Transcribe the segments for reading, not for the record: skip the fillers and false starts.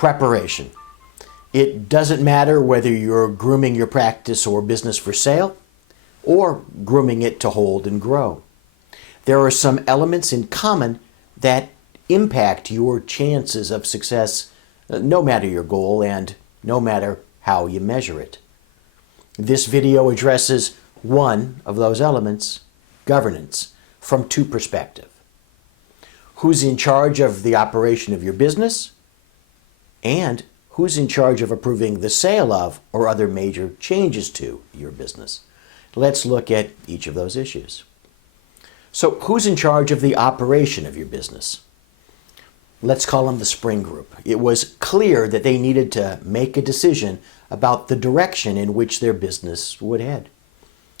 Preparation. It doesn't matter whether you're grooming your practice or business for sale or grooming it to hold and grow. There are some elements in common that impact your chances of success, no matter your goal and no matter how you measure it. This video addresses one of those elements, governance, from two perspectives. Who's in charge of the operation of your business, and who's in charge of approving the sale of or other major changes to your business. Let's look at each of those issues. So who's in charge of the operation of your business? Let's call them the Spring Group. It was clear that they needed to make a decision about the direction in which their business would head.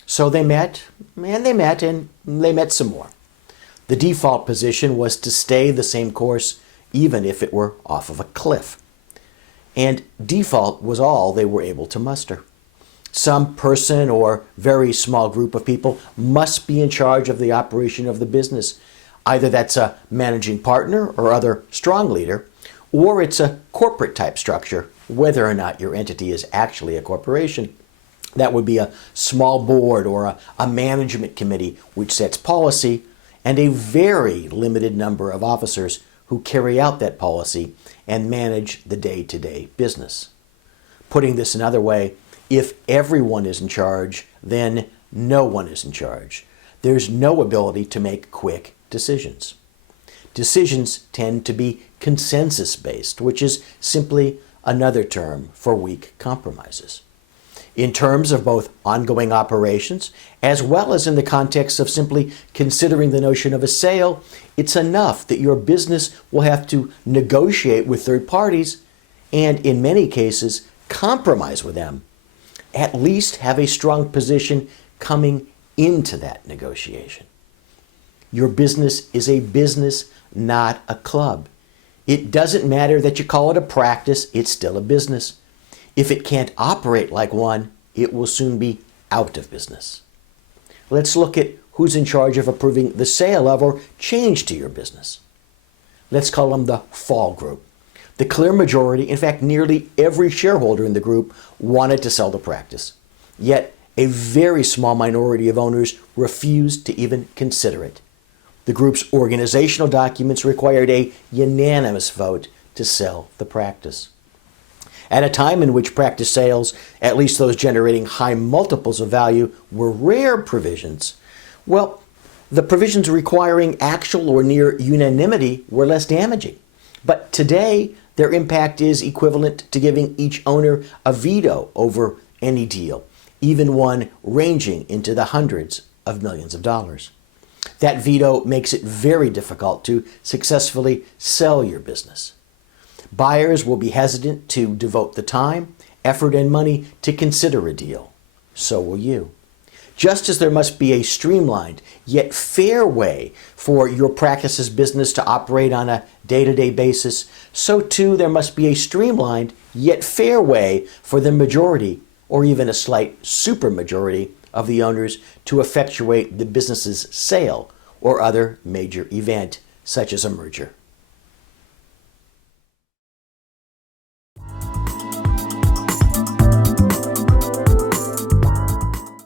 So they met, and they met, and they met some more. The default position was to stay the same course, even if it were off of a cliff. And default was all they were able to muster. Some person or very small group of people must be in charge of the operation of the business. Either that's a managing partner or other strong leader, or it's a corporate type structure, whether or not your entity is actually a corporation. That would be a small board or a management committee which sets policy, and a very limited number of officers who carry out that policy and manage the day-to-day business. Putting this another way, if everyone is in charge, then no one is in charge. There's no ability to make quick decisions. Decisions tend to be consensus-based, which is simply another term for weak compromises. In terms of both ongoing operations, as well as in the context of simply considering the notion of a sale, it's enough that your business will have to negotiate with third parties and, in many cases, compromise with them. At least have a strong position coming into that negotiation. Your business is a business, not a club. It doesn't matter that you call it a practice, it's still a business. If it can't operate like one, it will soon be out of business. Let's look at who's in charge of approving the sale of or change to your business. Let's call them the Fall Group. The clear majority, in fact, nearly every shareholder in the group wanted to sell the practice. Yet, a very small minority of owners refused to even consider it. The group's organizational documents required a unanimous vote to sell the practice. At a time in which practice sales, at least those generating high multiples of value, were rare provisions, well, the provisions requiring actual or near unanimity were less damaging. But today, their impact is equivalent to giving each owner a veto over any deal, even one ranging into the hundreds of millions of dollars. That veto makes it very difficult to successfully sell your business. Buyers will be hesitant to devote the time, effort, and money to consider a deal. So will you. Just as there must be a streamlined yet fair way for your practice's business to operate on a day-to-day basis, so too there must be a streamlined yet fair way for the majority or even a slight supermajority of the owners to effectuate the business's sale or other major event such as a merger